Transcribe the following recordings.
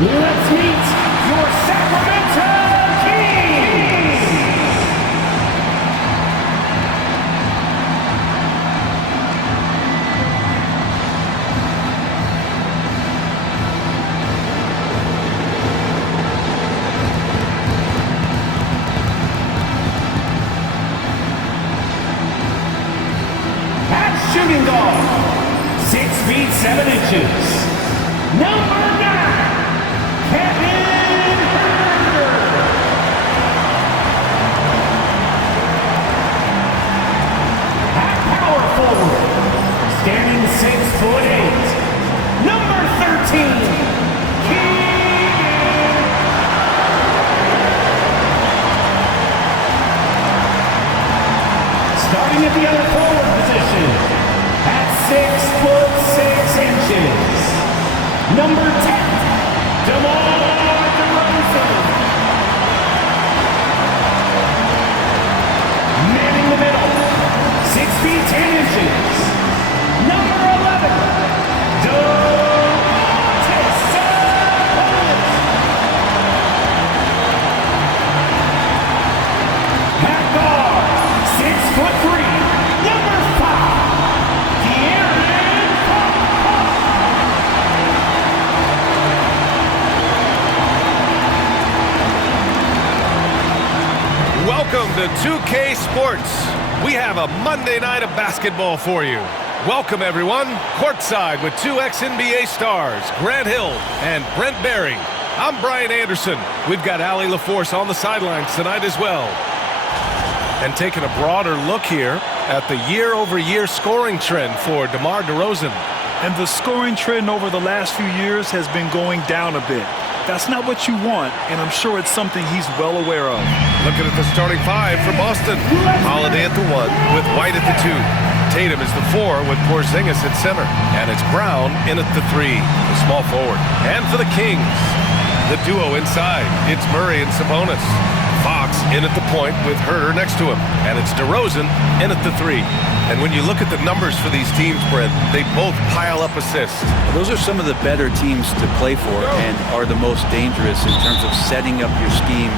Let's meet your Sacramento Kings! At shooting guard, 6 feet 7 inches, number 9. Standing 6'8", number 13, Keegan. Starting at the other forward position, at 6'6" number 10, DeMar DeRozan. Man in the middle, 6 feet 10 inches. Number 11, Domantas Sabonis. At guard, 6'3", number 5, De'Aaron Fox. Welcome to 2K Sports. We have a Monday night of basketball for you. Welcome, everyone. Courtside with 2 ex-NBA stars, Grant Hill and Brent Barry. I'm Brian Anderson. We've got Allie LaForce on the sidelines tonight as well. And taking a broader look here at the year-over-year scoring trend for DeMar DeRozan. And the scoring trend over the last few years has been going down a bit. That's not what you want, and I'm sure it's something he's well aware of. Looking at the starting 5 for Boston. Holiday at the 1 with White at the 2. Tatum is the 4 with Porzingis at center. And it's Brown in at the 3, the small forward. And for the Kings, the duo inside, it's Murray and Sabonis. Fox in at the point with Herter next to him. And it's DeRozan in at the 3. And when you look at the numbers for these teams, Brent, they both pile up assists. Those are some of the better teams to play for and are the most dangerous in terms of setting up your scheme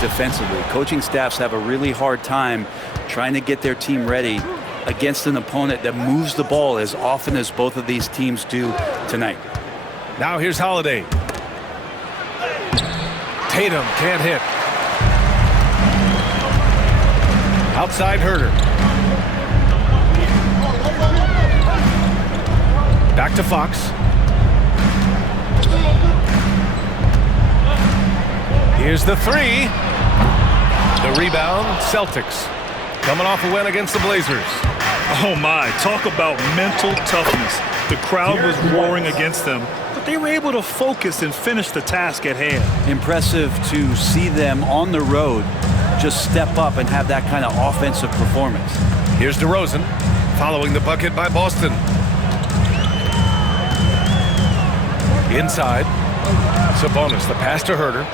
defensively. Coaching staffs have a really hard time trying to get their team ready against an opponent that moves the ball as often as both of these teams do tonight. Now here's Holiday. Tatum can't hit. Outside Herter. Back to Fox. Here's the 3. The rebound, Celtics. Coming off a win against the Blazers. Oh my, talk about mental toughness. The crowd was roaring against them, but they were able to focus and finish the task at hand. Impressive to see them on the road just step up and have that kind of offensive performance. Here's DeRozan, following the bucket by Boston. Inside, Sabonis, the pass to Herter.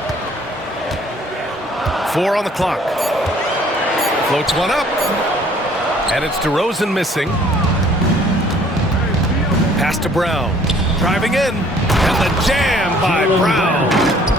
4 on the clock. Floats one up. And it's DeRozan missing. Pass to Brown. Driving in. And the jam by Brown.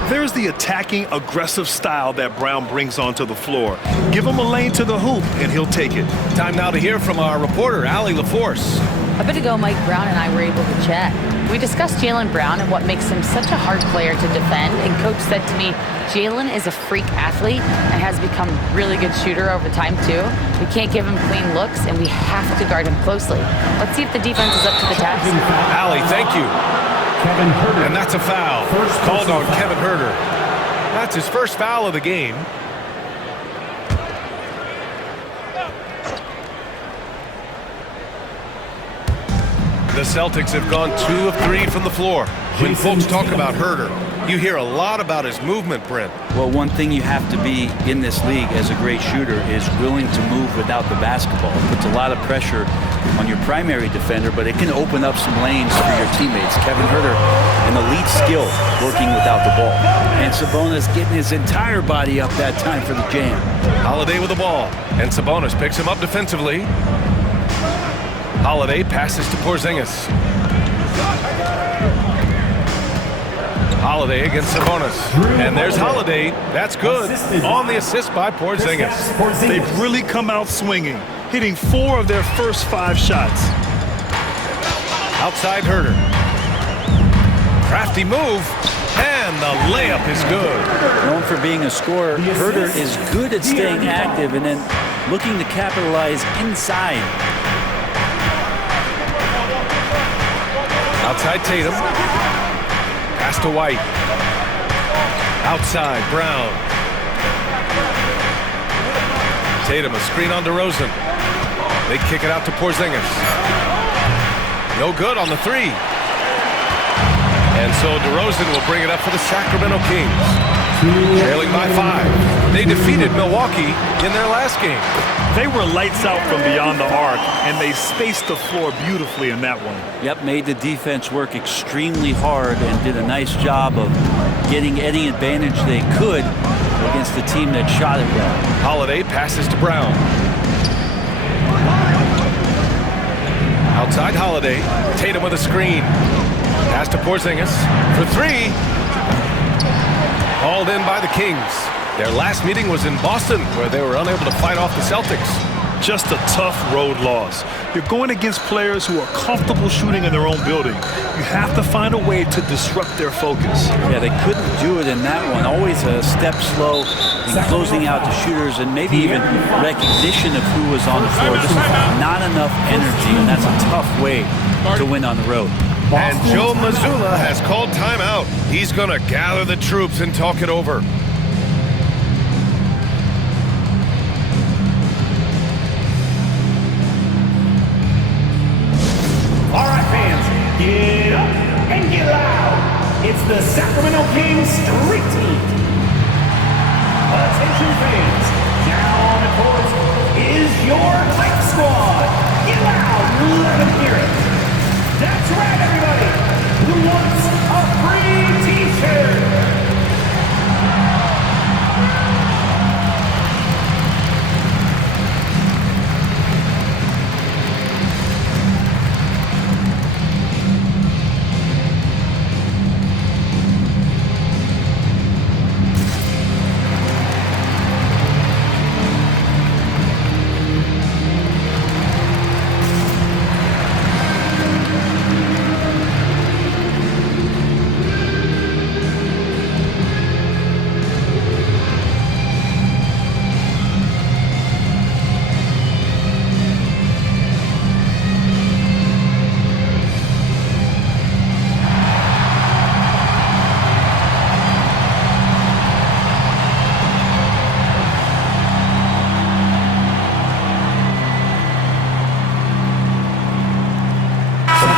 There's the attacking, aggressive style that Brown brings onto the floor. Give him a lane to the hoop, and he'll take it. Time now to hear from our reporter, Allie LaForce. A bit ago, Mike Brown and I were able to chat. We discussed Jaylen Brown and what makes him such a hard player to defend, and Coach said to me, Jaylen is a freak athlete and has become a really good shooter over time, too. We can't give him clean looks, and we have to guard him closely. Let's see if the defense is up to the task. Allie, thank you. Kevin Herter. And that's a foul. Called on Kevin Herter. That's his first foul of the game. The Celtics have gone 2 of 3 from the floor. When folks talk about Herder, you hear a lot about his movement, Brent. Well, one thing you have to be in this league as a great shooter is willing to move without the basketball. It puts a lot of pressure on your primary defender, but it can open up some lanes for your teammates. Kevin Herder, an elite skill working without the ball. And Sabonis getting his entire body up that time for the jam. Holiday with the ball, and Sabonis picks him up defensively. Holiday passes to Porzingis. Holiday against Sabonis. And there's Holiday. That's good. On the assist by Porzingis. They've really come out swinging, hitting 4 of their first 5 shots. Outside Herder. Crafty move. And the layup is good. Known for being a scorer, Herder is good at staying active and then looking to capitalize inside. Outside Tatum. Pass to White. Outside Brown. Tatum, a screen on DeRozan. They kick it out to Porzingis. No good on the 3. And so DeRozan will bring it up for the Sacramento Kings. Trailing by 5. They defeated Milwaukee in their last game. They were lights out from beyond the arc, and they spaced the floor beautifully in that one. Yep, made the defense work extremely hard and did a nice job of getting any advantage they could against the team that shot it well. Holiday passes to Brown. Outside Holiday. Tatum with a screen. Pass to Porzingis for 3. Hauled in by the Kings. Their last meeting was in Boston, where they were unable to fight off the Celtics. Just a tough road loss. You're going against players who are comfortable shooting in their own building. You have to find a way to disrupt their focus. Yeah, they couldn't do it in that one. Always a step slow in closing out the shooters and maybe even recognition of who was on the floor. Just not enough energy, and that's a tough way to win on the road. And Joe Mazzulla has called timeout. He's going to gather the troops and talk it over. All right, fans, get up and get loud. It's the Sacramento Kings Street Team. Attention, fans. Now on the court is your hype squad. Get loud, let them hear it. That's right, everybody. Who wants a free T-shirt?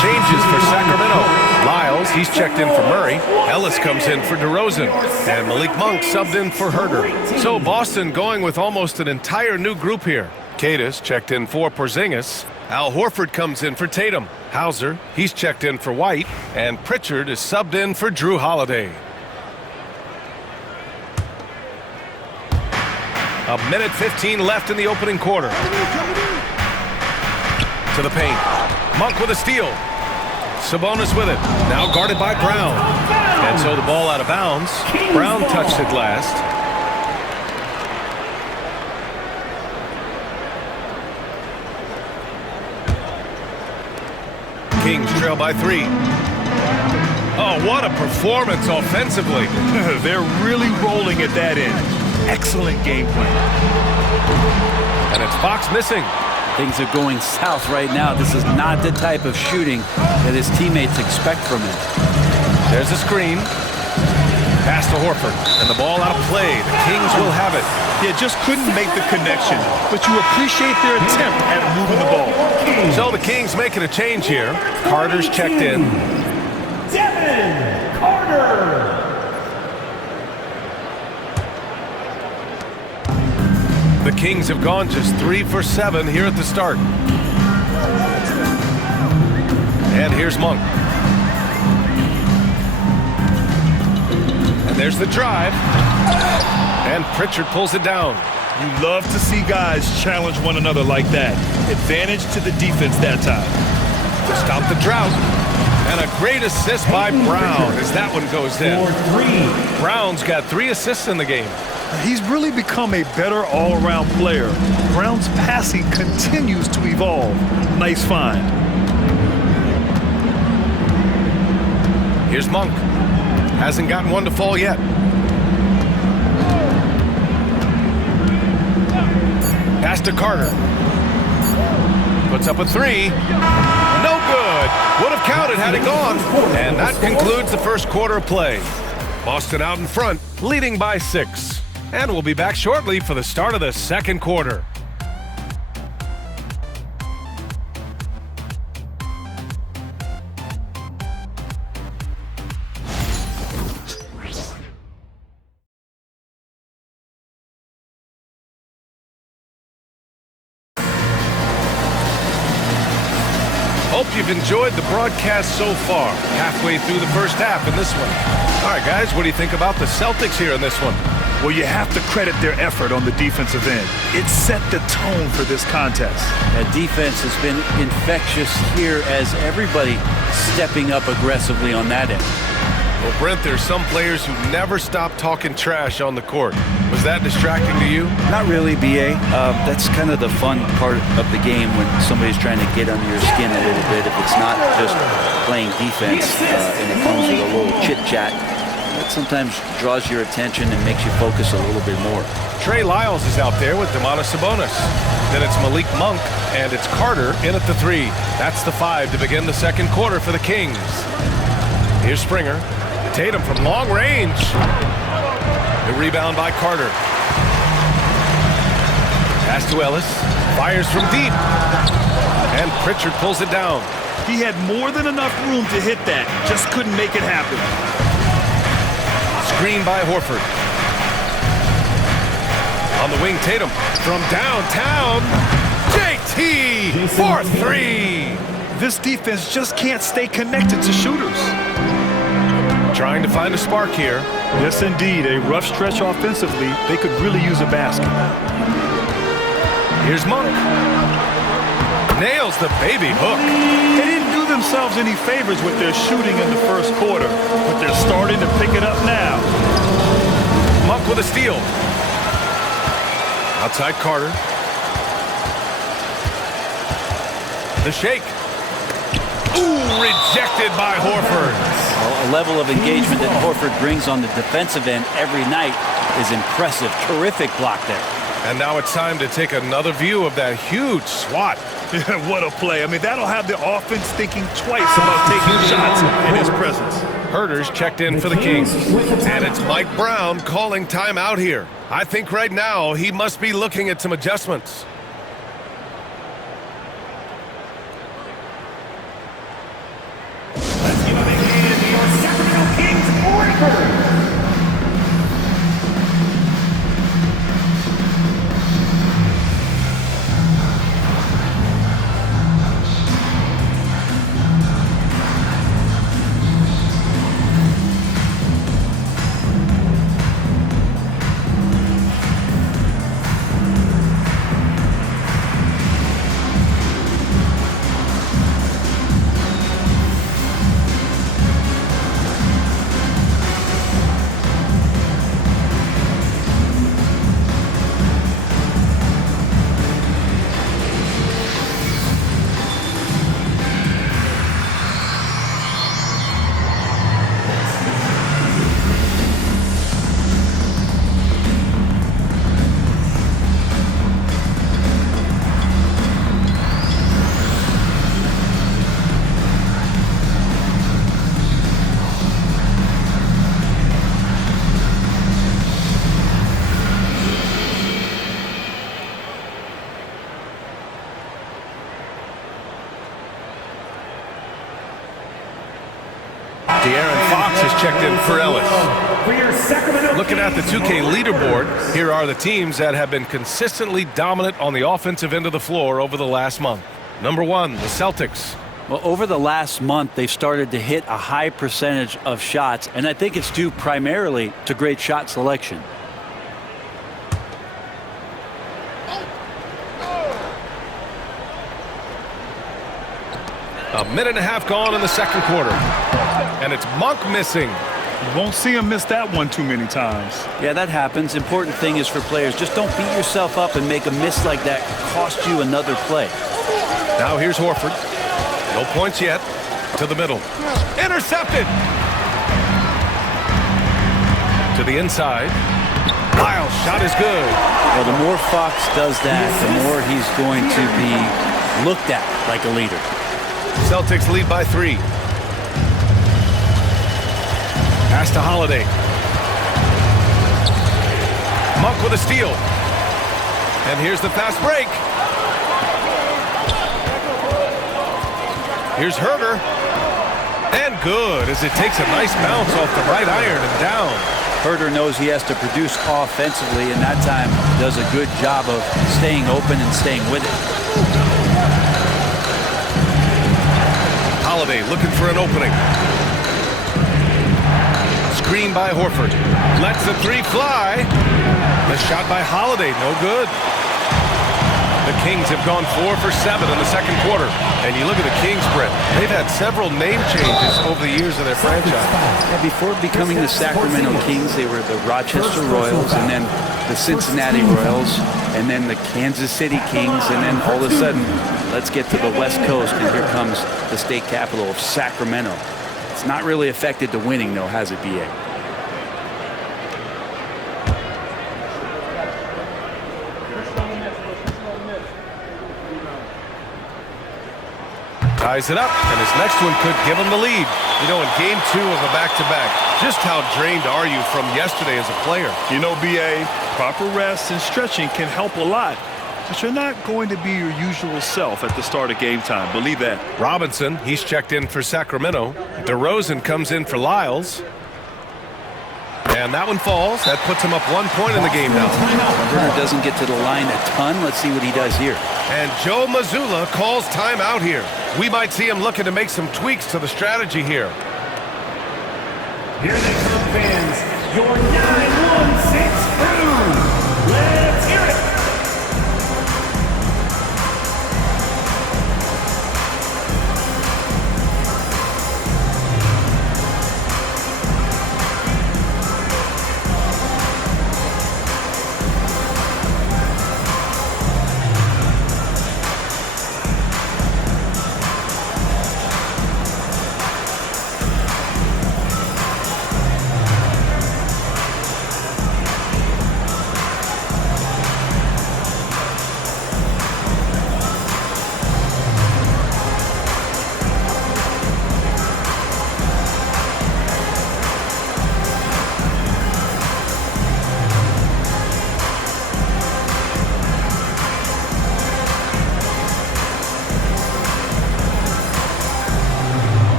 Changes for Sacramento. Lyles, he's checked in for Murray. Ellis comes in for DeRozan. And Malik Monk subbed in for Herder. So Boston going with almost an entire new group here. Cadis checked in for Porzingis. Al Horford comes in for Tatum. Hauser, he's checked in for White. And Pritchard is subbed in for Drew Holiday. A minute 15 left in the opening quarter. To the paint. Monk with a steal. Sabonis with it. Now guarded by Brown. And so the ball out of bounds. Brown touched it last. Kings trail by 3. Oh, what a performance offensively. They're really rolling at that end. Excellent game plan. And it's Fox missing. Things are going south right now. This is not the type of shooting that his teammates expect from him. There's a screen. Pass to Horford. And the ball out of play. The Kings will have it. Yeah, just couldn't make the connection. But you appreciate their attempt at moving the ball. So the Kings making a change here. Carter's checked in. Kevin Carter. The Kings have gone just 3 for 7 here at the start. And here's Monk. And there's the drive. And Pritchard pulls it down. You love to see guys challenge one another like that. Advantage to the defense that time. To stop the drought. And a great assist by Brown as that one goes in. Brown's got 3 assists in the game. He's really become a better all-around player. Brown's passing continues to evolve. Nice find. Here's Monk. Hasn't gotten one to fall yet. Pass to Carter. Puts up a 3. No good. Would have counted had it gone. And that concludes the first quarter of play. Boston out in front, leading by 6. And we'll be back shortly for the start of the second quarter. Hope you've enjoyed the broadcast so far. Halfway through the first half in this one. All right, guys, what do you think about the Celtics here in this one? Well, you have to credit their effort on the defensive end. It set the tone for this contest. That defense has been infectious here as everybody stepping up aggressively on that end. Well, Brent, there's some players who never stop talking trash on the court. Was that distracting to you? Not really, B.A. That's kind of the fun part of the game when somebody's trying to get under your skin a little bit. If it's not just playing defense and it comes with a little chit-chat, that sometimes draws your attention and makes you focus a little bit more. Trey Lyles is out there with Domantas Sabonis. Then it's Malik Monk, and it's Carter in at the 3. That's the 5 to begin the second quarter for the Kings. Here's Springer. Tatum from long range. The rebound by Carter. Pass to Ellis. Fires from deep. And Pritchard pulls it down. He had more than enough room to hit that. Just couldn't make it happen. Screen by Horford. On the wing, Tatum. From downtown. JT for 3. This defense just can't stay connected to shooters. Trying to find a spark here. Yes, indeed. A rough stretch offensively. They could really use a basket. Here's Monk. Nails the baby hook. They didn't do themselves any favors with their shooting in the first quarter, but they're starting to pick it up now. Monk with a steal. Outside Carter. The shake. Ooh, rejected by Horford. Well, a level of engagement that Horford brings on the defensive end every night is impressive. Terrific block there. And now it's time to take another view of that huge swat. What a play. I mean, that'll have the offense thinking twice about taking shots in his presence. Herter's checked in for the Kings. And it's Mike Brown calling timeout here. I think right now he must be looking at some adjustments. Let's give a big hand to your Sacramento Kings breakers. De'Aaron Fox has checked in for Ellis. For your Sacramento Looking at the Kings. 2K leaderboard, here are the teams that have been consistently dominant on the offensive end of the floor over the last month. Number 1, the Celtics. Well, over the last month, they've started to hit a high percentage of shots, and I think it's due primarily to great shot selection. A minute and a half gone in the second quarter. And it's Monk missing. You won't see him miss that one too many times. Yeah, that happens. Important thing is for players, just don't beat yourself up and make a miss like that cost you another play. Now here's Horford. No points yet. To the middle. Intercepted. To the inside. Lyles' shot is good. Well, the more Fox does that, the more he's going to be looked at like a leader. Celtics lead by 3. Pass to Holiday. Monk with a steal. And here's the fast break. Here's Herter. And good as it takes a nice bounce off the right iron and down. Herter knows he has to produce offensively, and that time does a good job of staying open and staying with it. Holiday looking for an opening. Screen by Horford. Lets the 3 fly. The shot by Holiday, no good. The Kings have gone 4 for 7 in the second quarter. And you look at the Kings, Brett, they've had several name changes over the years of their franchise. Yeah, before becoming the Sacramento Kings, they were the Rochester Royals, and then the Cincinnati Royals, and then the Kansas City Kings, and then all of a sudden, let's get to the West Coast, and here comes the state capital of Sacramento. It's not really affected the winning, though, has it, B.A.? Ties it up, and his next one could give him the lead. You know, in game 2 of a back-to-back, just how drained are you from yesterday as a player? You know, B.A., proper rest and stretching can help a lot. But you're not going to be your usual self at the start of game time. Believe that. Robinson, he's checked in for Sacramento. DeRozan comes in for Lyles. And that one falls. That puts him up 1 point in the game now. Herter doesn't get to the line a ton. Let's see what he does here. And Joe Mazzulla calls timeout here. We might see him looking to make some tweaks to the strategy here. Here they come, fans. Your 916 crew. Let's hear it.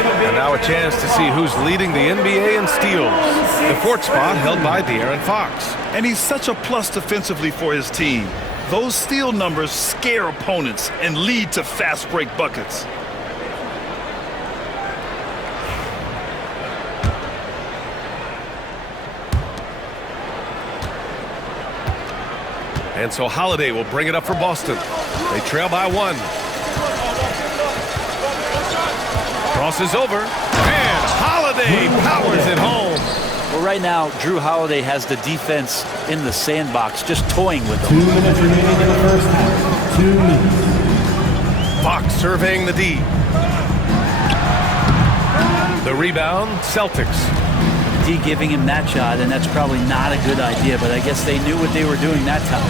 And now a chance to see who's leading the NBA in steals. The 4th spot held by De'Aaron Fox. And he's such a plus defensively for his team. Those steal numbers scare opponents and lead to fast break buckets. And so Holiday will bring it up for Boston. They trail by 1. Crosses over, and Holiday powers it home. Well, right now, Drew Holiday has the defense in the sandbox, just toying with them. 2 minutes remaining in the first half. 2 minutes. Fox surveying the D. The rebound, Celtics. D giving him that shot, and that's probably not a good idea, but I guess they knew what they were doing that time.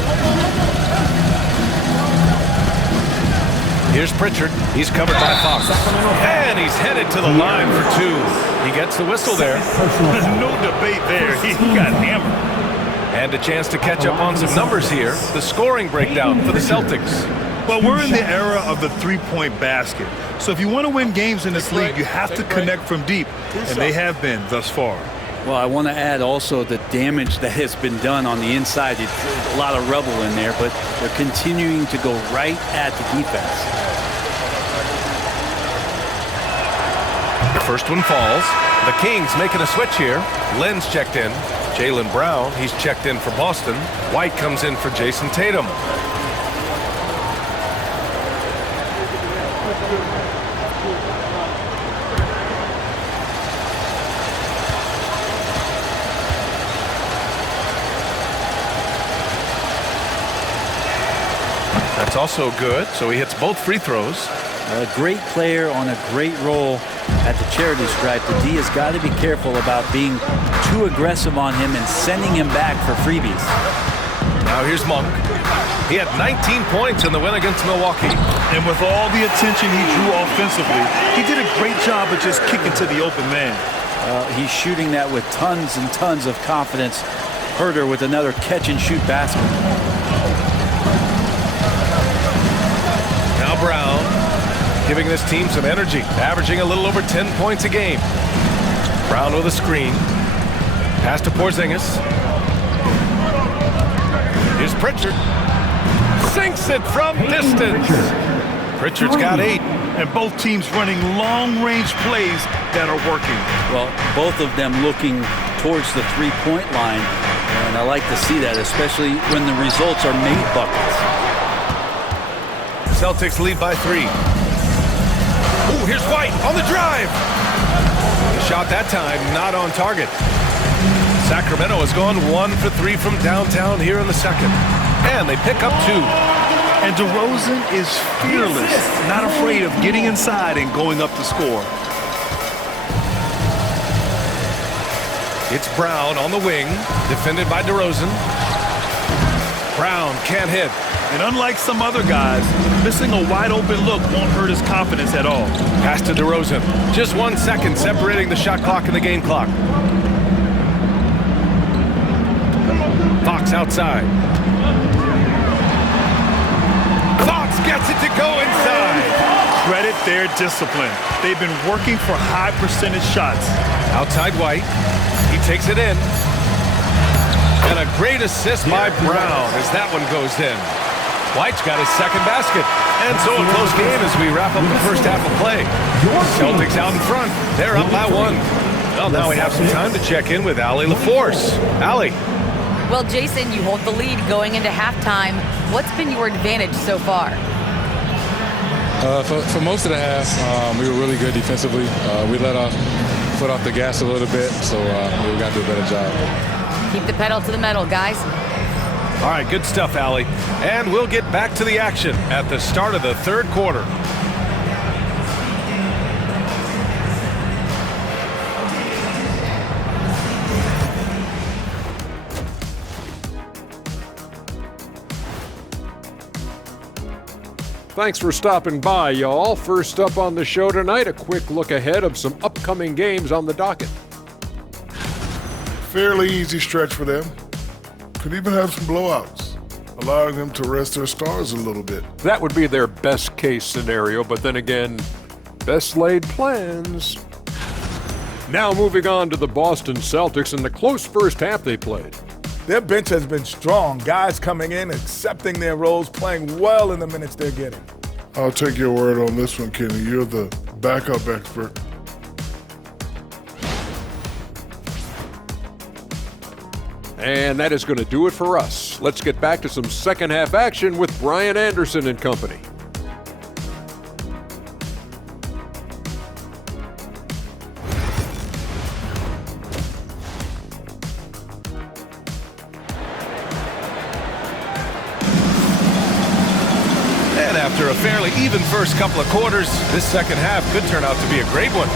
Here's Pritchard. He's covered by Fox. And he's headed to the line for 2. He gets the whistle there. No debate there. He got hammered. And a chance to catch up on some numbers here. The scoring breakdown for the Celtics. Well, we're in the era of the three-point basket. So if you want to win games in this league, you have to connect from deep. And they have been thus far. Well, I want to add also the damage that has been done on the inside. It's a lot of rubble in there, but they're continuing to go right at the defense. The first one falls. The Kings making a switch here. Len's checked in. Jaylen Brown, he's checked in for Boston. White comes in for Jason Tatum. That's also good, so he hits both free throws. A great player on a great role at the charity stripe. The D has got to be careful about being too aggressive on him and sending him back for freebies. Now here's Monk. He had 19 points in the win against Milwaukee. And with all the attention he drew offensively, he did a great job of just kicking to the open man. He's shooting that with tons and tons of confidence. Herter with another catch-and-shoot basket. Now Brown giving this team some energy, averaging a little over 10 points a game. Brown with a screen. Pass to Porzingis. Here's Pritchard. Sinks it from distance. Pritchard's got 8. And both teams running long-range plays that are working. Well, both of them looking towards the three-point line. And I like to see that, especially when the results are made buckets. Celtics lead by 3. Ooh, here's White on the drive. The shot that time not on target. Sacramento has gone 1 for 3 from downtown here in the second. And they pick up 2. And DeRozan is fearless, not afraid of getting inside and going up to score. It's Brown on the wing, defended by DeRozan. Brown can't hit. And unlike some other guys, missing a wide open look won't hurt his confidence at all. Pass to DeRozan. Just 1 second separating the shot clock and the game clock. Fox outside. Fox gets it to go inside. Credit their discipline. They've been working for high percentage shots. Outside White. He takes it in. And a great assist by Brown as that one goes in. White's got his second basket. And so a close game as we wrap up the first half of play. Celtics out in front. They're up by 1. Well, now we have some time to check in with Allie LaForce. Allie. Well, Jason, you hold the lead going into halftime. What's been your advantage so far? For most of the half, we were really good defensively. We let our foot off the gas a little bit, so we got to do a better job. Keep the pedal to the metal, guys. All right, good stuff, Allie. And we'll get back to the action at the start of the third quarter. Thanks for stopping by, y'all. First up on the show tonight, a quick look ahead of some upcoming games on the docket. Fairly easy stretch for them. Could even have some blowouts, allowing them to rest their stars a little bit. That would be their best case scenario, but then again, best laid plans. Now moving on to the Boston Celtics and the close first half they played. Their bench has been strong. Guys coming in, accepting their roles, playing well in the minutes they're getting. I'll take your word on this one, Kenny. You're the backup expert. And that is going to do it for us. Let's get back to some second half action with Brian Anderson and company. After a fairly even first couple of quarters, this second half could turn out to be a great one.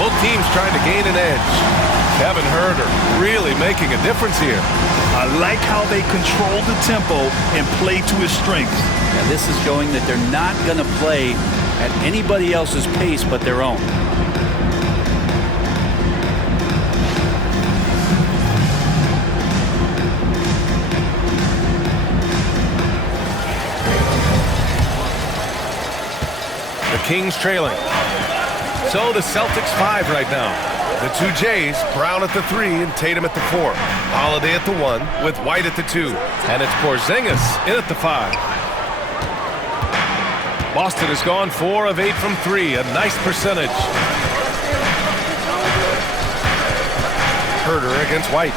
Both teams trying to gain an edge. Kevin Herter really making a difference here. I like how they control the tempo and play to his strengths. And this is showing that they're not going to play at anybody else's pace but their own. The Kings trailing. So the Celtics 5 right now. The two Jays, Brown at the 3 and Tatum at the 4. Holiday at the 1 with White at the 2. And it's Porzingis in at the 5. Boston has gone 4 of 8 from 3, a nice percentage. Herter against White.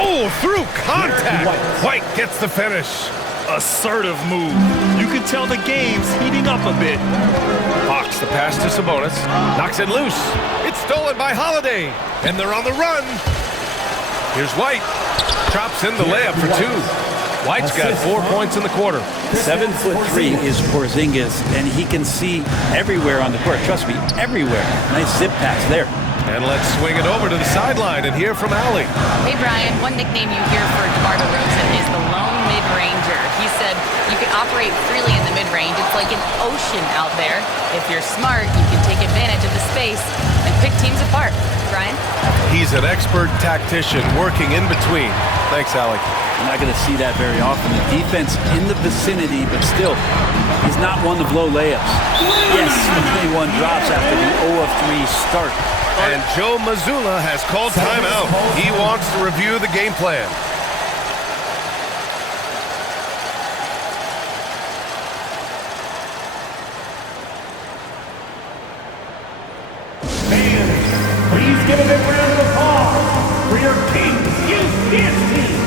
Oh, through contact. White gets the finish. Assertive move. You can tell the game's heating up a bit. Fox, the pass to Sabonis. Knocks it loose. It's stolen by Holiday. And they're on the run. Here's White. Drops in the layup for 2. White's got 4 points in the quarter. 7'3" is Porzingis, and he can see everywhere on the court. Trust me, everywhere. Nice zip pass there. And let's swing it over to the sideline and hear from Allie. Hey, Brian, one nickname you hear for DeMar DeRozan is the lone mid-ranger. He said you can operate freely in the mid-range. It's like an ocean out there. If you're smart, you can take advantage of the space and pick teams apart. Brian? He's an expert tactician working in between. Thanks, Allie. You're not going to see that very often. The defense in the vicinity, but still, he's not one to blow layups. Yes, 21 drops after the 0 of 3 start. And Joe Mazzulla has called timeout. He wants to review the game plan. Fans, please give a big round of applause for your Kings Youth Dance Team.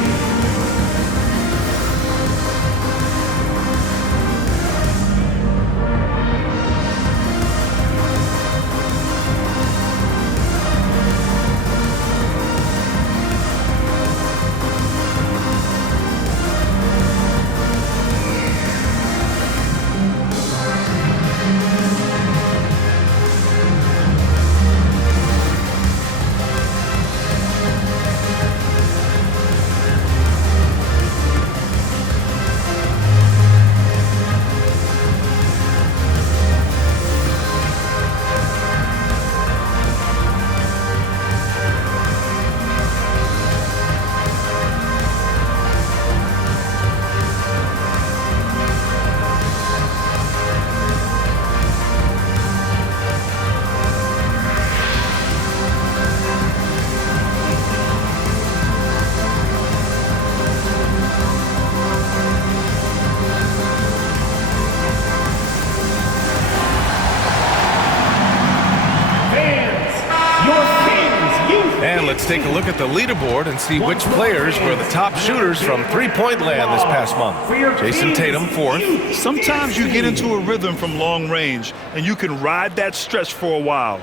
And let's take a look at the leaderboard and see which players were the top shooters from three-point land this past month. Jason Tatum, 4th. Sometimes you get into a rhythm from long range, and you can ride that stretch for a while.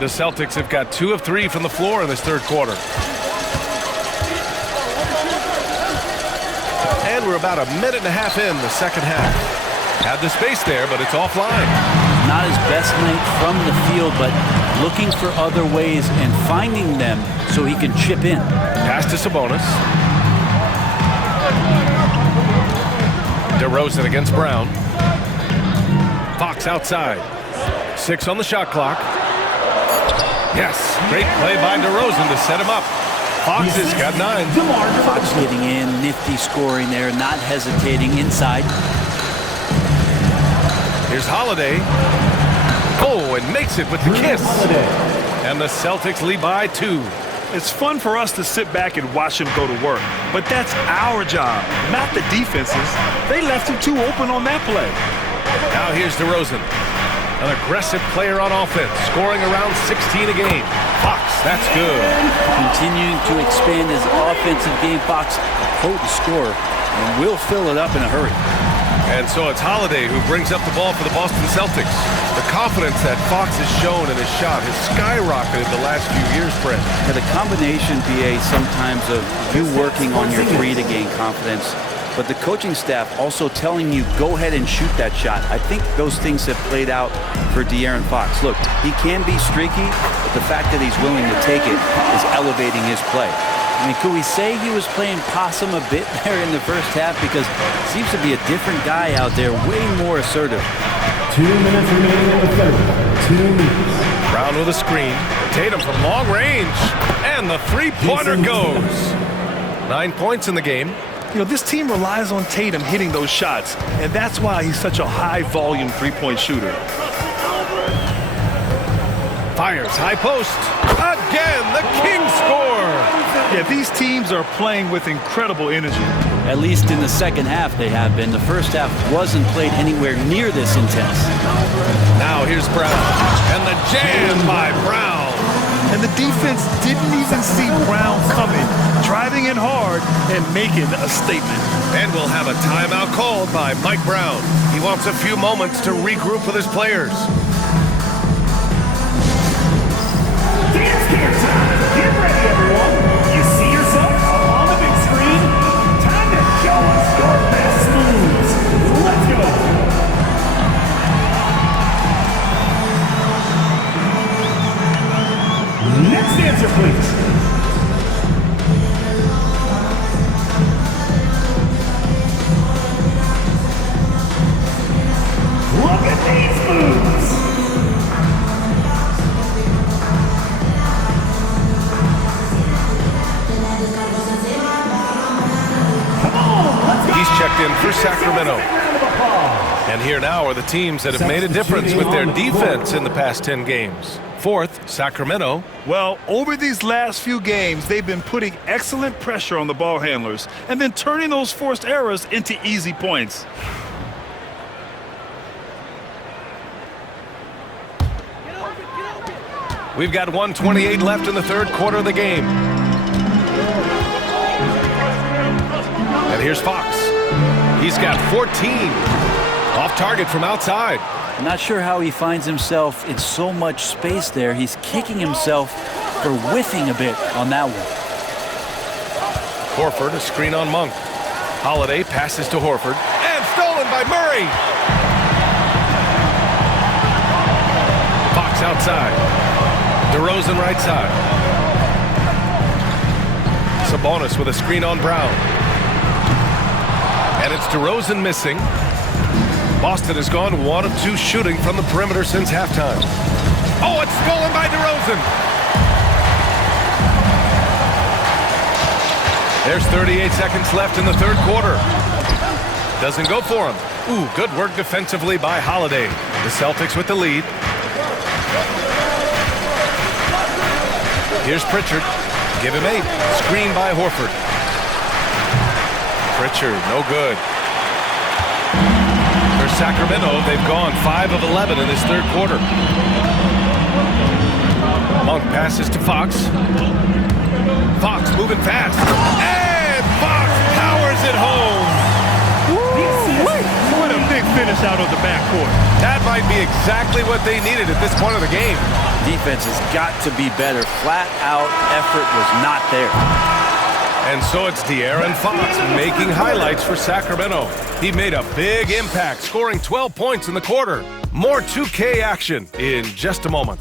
The Celtics have got 2 of 3 from the floor in this third quarter. And we're about a minute and a half in the second half. Had the space there, but it's offline. Not his best night from the field, but looking for other ways and finding them so he can chip in. Pass to Sabonis. DeRozan against Brown. Fox outside. 6 on the shot clock. Yes, great play by DeRozan to set him up. Fox has got 9. Fox getting in, nifty scoring there, not hesitating inside. Here's Holiday. Oh, and makes it with the kiss. And the Celtics lead by 2. It's fun for us to sit back and watch him go to work, but that's our job, not the defense's. They left him too open on that play. Now here's DeRozan. An aggressive player on offense, scoring around 16 a game. Fox, that's good. Continuing to expand his offensive game. Fox, a potent scorer, and will fill it up in a hurry. And so it's Holiday who brings up the ball for the Boston Celtics. The confidence that Fox has shown in his shot has skyrocketed the last few years, Brent. Yeah, the combination, BA, sometimes of you working on your 3 to gain confidence but the coaching staff also telling you, go ahead and shoot that shot. I think those things have played out for De'Aaron Fox. Look, he can be streaky, but the fact that he's willing to take it is elevating his play. I mean, could we say he was playing possum a bit there in the first half? Because it seems to be a different guy out there, way more assertive. 2 minutes remaining in the third. 2 minutes. Brown with a screen. Tatum from long range. And the three-pointer goes. 9 points in the game. You know, this team relies on Tatum hitting those shots, and that's why he's such a high-volume three-point shooter. Fires high post. Again, the Kings score. Yeah, these teams are playing with incredible energy. At least in the second half they have been. The first half wasn't played anywhere near this intense. Now here's Brown. And the jam by Brown. And the defense didn't even see Brown coming, driving in hard and making a statement. And we'll have a timeout called by Mike Brown. He wants a few moments to regroup with his players. Dance camp time. Get ready, everyone. You see yourself up on the big screen? Time to show us your best moves. Let's go. Next dancer, please. Look at these moves. He's checked in for Sacramento. And here now are the teams that have made a difference with their defense in the past 10 games. Fourth, Sacramento. Well, over these last few games, they've been putting excellent pressure on the ball handlers and then turning those forced errors into easy points. We've got 1:28 left in the third quarter of the game. And here's Fox. He's got 14. Off target from outside. I'm not sure how he finds himself in so much space there. He's kicking himself for whiffing a bit on that one. Horford, a screen on Monk. Holiday passes to Horford. And stolen by Murray. Fox outside. DeRozan right side. Sabonis with a screen on Brown. And it's DeRozan missing. Boston has gone 1 of 2 shooting from the perimeter since halftime. Oh, it's stolen by DeRozan. There's 38 seconds left in the third quarter. Doesn't go for him. Ooh, good work defensively by Holiday. The Celtics with the lead. Here's Pritchard. Give him 8. Screen by Horford. Pritchard, no good. For Sacramento, they've gone 5 of 11 in this third quarter. Monk passes to Fox. Fox moving fast. And Fox powers it home. What a big finish out of the backcourt. That might be exactly what they needed at this point of the game. Defense has got to be better. Flat out effort was not there. And so it's De'Aaron Fox making highlights for Sacramento. He made a big impact, scoring 12 points in the quarter. More 2K action in just a moment.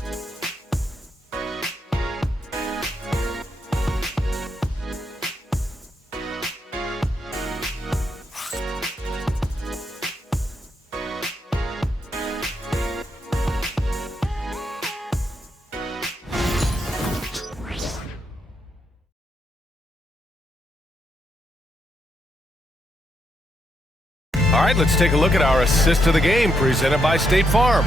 All right, let's take a look at our assist of the game presented by State Farm.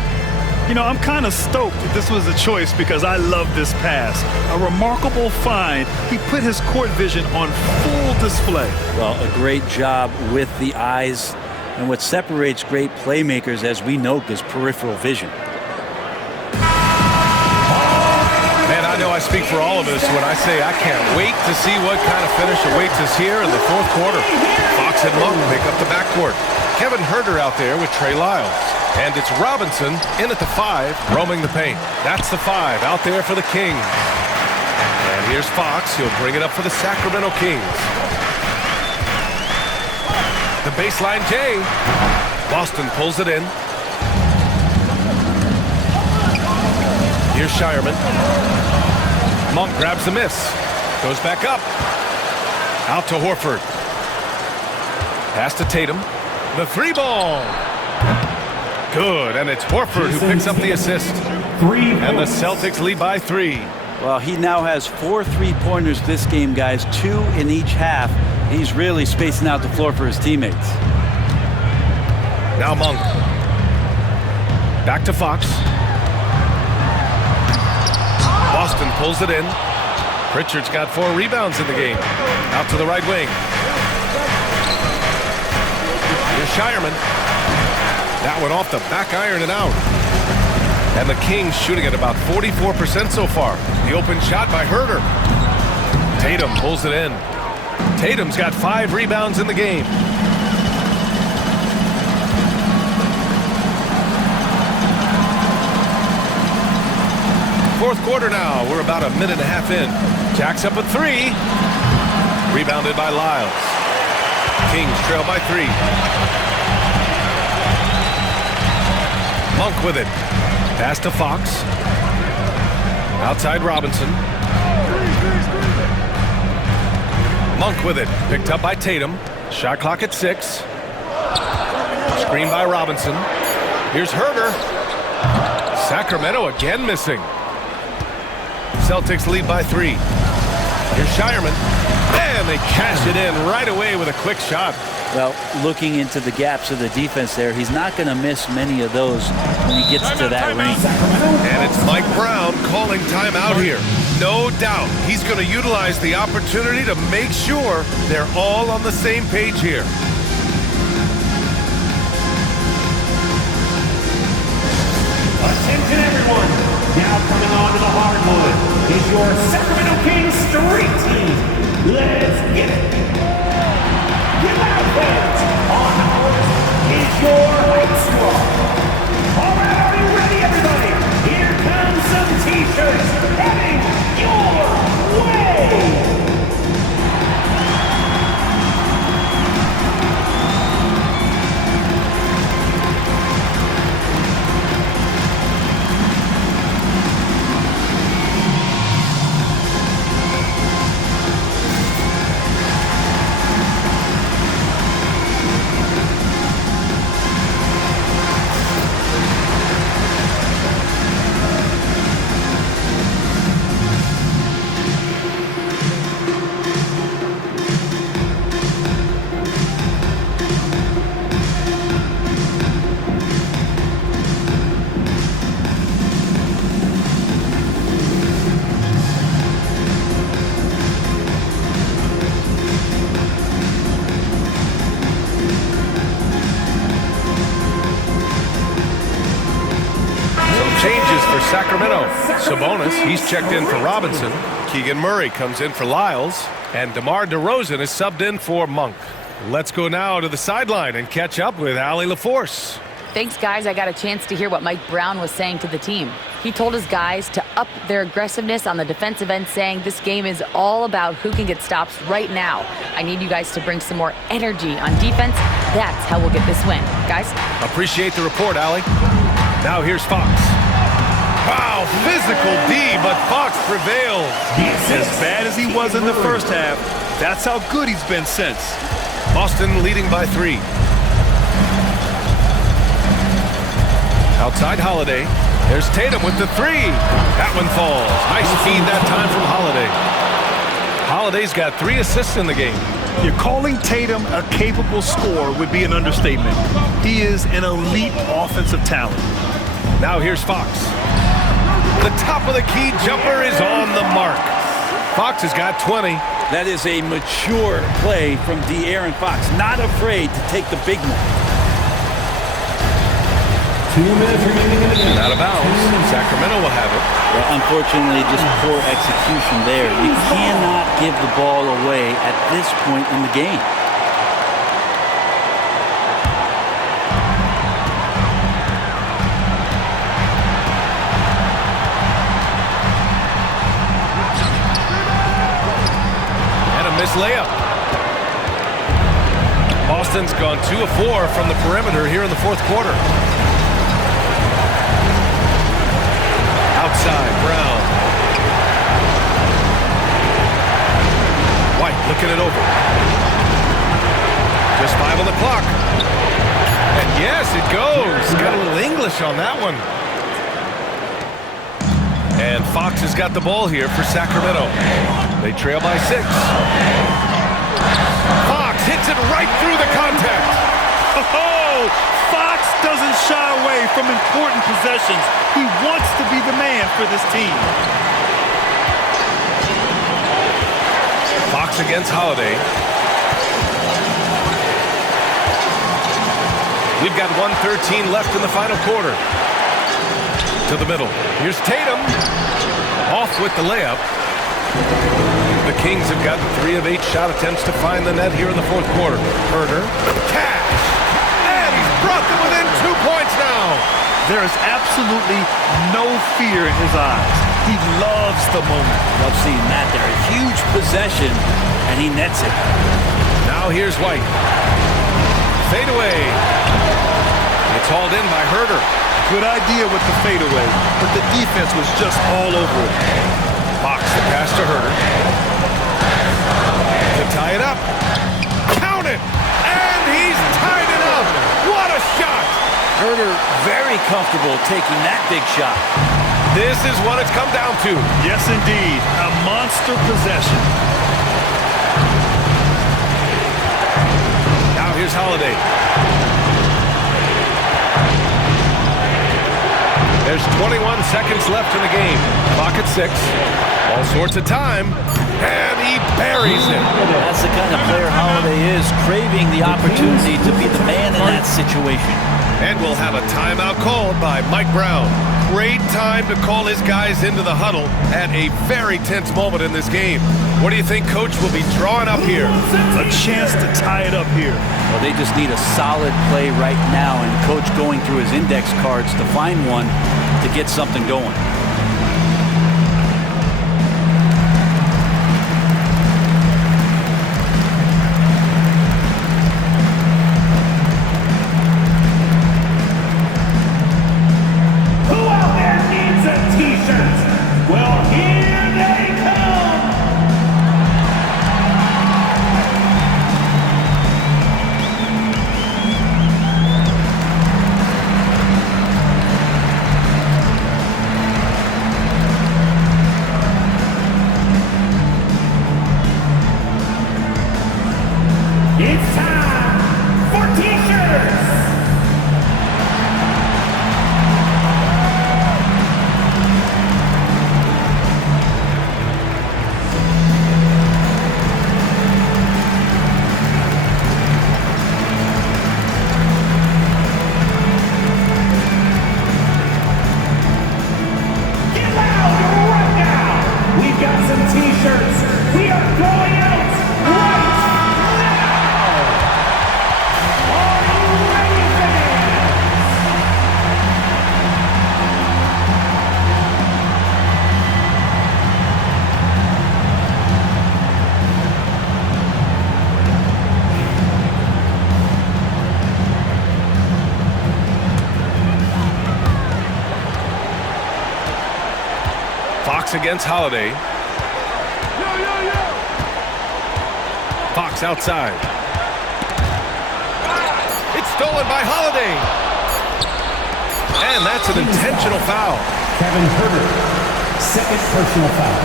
You know, I'm kind of stoked that this was a choice because I love this pass. A remarkable find. He put his court vision on full display. Well, a great job with the eyes. And what separates great playmakers, as we note, is peripheral vision. Man, I know I speak for all of us when I say I can't wait to see what kind of finish awaits us here in the fourth quarter. Fox and Monk make up the backcourt. Kevin Huerter out there with Trey Lyles. And it's Robinson in at the 5, roaming the paint. That's the 5 out there for the Kings. And here's Fox. He'll bring it up for the Sacramento Kings. The baseline J. Boston pulls it in. Here's Shireman. Monk grabs the miss. Goes back up. Out to Horford. Pass to Tatum. The 3-ball. Good, and it's Horford who picks up the assist. And the Celtics lead by 3. Well, he now has 4 3-pointers this game, guys. 2 in each half. He's really spacing out the floor for his teammates. Now Monk. Back to Fox. Boston pulls it in. Pritchard's got 4 rebounds in the game. Out to the right wing. Here's Shireman. That one off the back iron and out. And the Kings shooting at about 44% so far. The open shot by Herter. Tatum pulls it in. Tatum's got 5 rebounds in the game. Fourth quarter now. We're about a minute and a half in. Jack's up at 3. Rebounded by Lyles. Kings trail by 3. Monk with it. Pass to Fox. Outside Robinson. Monk with it. Picked up by Tatum. Shot clock at 6. Screen by Robinson. Here's Herter. Sacramento again missing. Celtics lead by 3. Here's Shireman. And they cash it in right away with a quick shot. Well, looking into the gaps of the defense there, he's not going to miss many of those when he gets to that range. And it's Mike Brown calling timeout here. No doubt he's going to utilize the opportunity to make sure they're all on the same page here. Attention everyone, now coming on to the hardwood is your Sacramento Kings street team. Let's get it. Get out fans, on the court is your hype squad. All right, are you ready everybody? Here comes some t-shirts heading your way. Changes for Sacramento. Sabonis, he's checked in for Robinson. Keegan Murray comes in for Lyles. And DeMar DeRozan is subbed in for Monk. Let's go now to the sideline and catch up with Allie LaForce. Thanks, guys. I got a chance to hear what Mike Brown was saying to the team. He told his guys to up their aggressiveness on the defensive end, saying this game is all about who can get stops right now. I need you guys to bring some more energy on defense. That's how we'll get this win. Guys? Appreciate the report, Allie. Now here's Fox. Wow, physical D, but Fox prevails. As bad as he was in the first half, that's how good he's been since. Boston leading by 3. Outside Holiday. There's Tatum with the 3. That one falls. Nice feed that time from Holiday. Holiday's got 3 assists in the game. You're calling Tatum a capable scorer would be an understatement. He is an elite offensive talent. Now here's Fox. The top of the key jumper is on the mark. Fox has got 20. That is a mature play from De'Aaron Fox. Not afraid to take the big one. 2 minutes remaining in the game. Out of bounds. Sacramento will have it. Well, unfortunately, just poor execution there. You cannot give the ball away at this point in the game. And a missed layup. Boston's gone 2 of 4 from the perimeter here in the fourth quarter. Outside, Brown. White looking it over. Just 5 on the clock. And yes, it goes. Got a little English on that one. And Fox has got the ball here for Sacramento. They trail by 6. Fox hits it right through the contact. Oh, Fox doesn't shy away from important possessions. He wants to be the man for this team. Fox against Holiday. We've got 1:13 left in the final quarter. To the middle. Here's Tatum. Off with the layup. The Kings have gotten 3 of 8 shot attempts to find the net here in the fourth quarter. Herder. Cash. And he's brought them within 2 points now. There is absolutely no fear in his eyes. He loves the moment. Love seeing that there. A huge possession, and he nets it. Now here's White. Fade away. It's hauled in by Herder. Good idea with the fadeaway, but the defense was just all over it. Fox the pass to Herder. To tie it up. Count it! And he's tied it up! What a shot! Herder very comfortable taking that big shot. This is what it's come down to. Yes, indeed. A monster possession. Now here's Holiday. There's 21 seconds left in the game. Clock at 6. All sorts of time. And he buries it. That's the kind of player Holiday is, craving the opportunity to be the man in that situation. And we'll have a timeout called by Mike Brown. Great time to call his guys into the huddle at a very tense moment in this game. What do you think Coach will be drawing up here? A chance to tie it up here. Well, they just need a solid play right now, and Coach going through his index cards to find one to get something going. Who out there needs a t-shirt? Well, here they come. It's time for t-shirts. Get loud right now. We've got some t-shirts. We are going out right now. Are you ready, fans? Fox against Holiday. Fox outside. It's stolen by Holiday. And that's an intentional foul. Kevin Herder, second personal foul.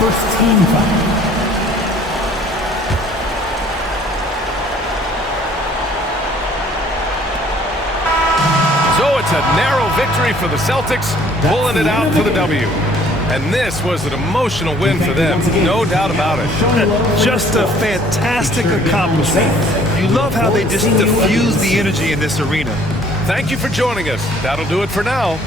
First team foul. So it's a narrow victory for the Celtics, pulling it out for the W. And this was an emotional win for them, no doubt about it. Just a fantastic accomplishment. You love how they just diffuse the energy in this arena. Thank you for joining us. That'll do it for now.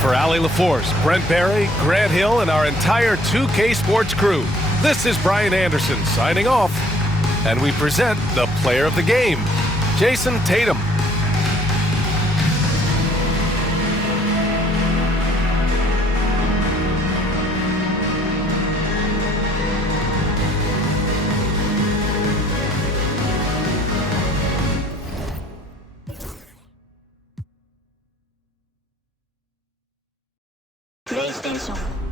For Allie LaForce, Brent Barry, Grant Hill, and our entire 2K Sports crew, this is Brian Anderson signing off. And we present the player of the game, Jason Tatum. ステーション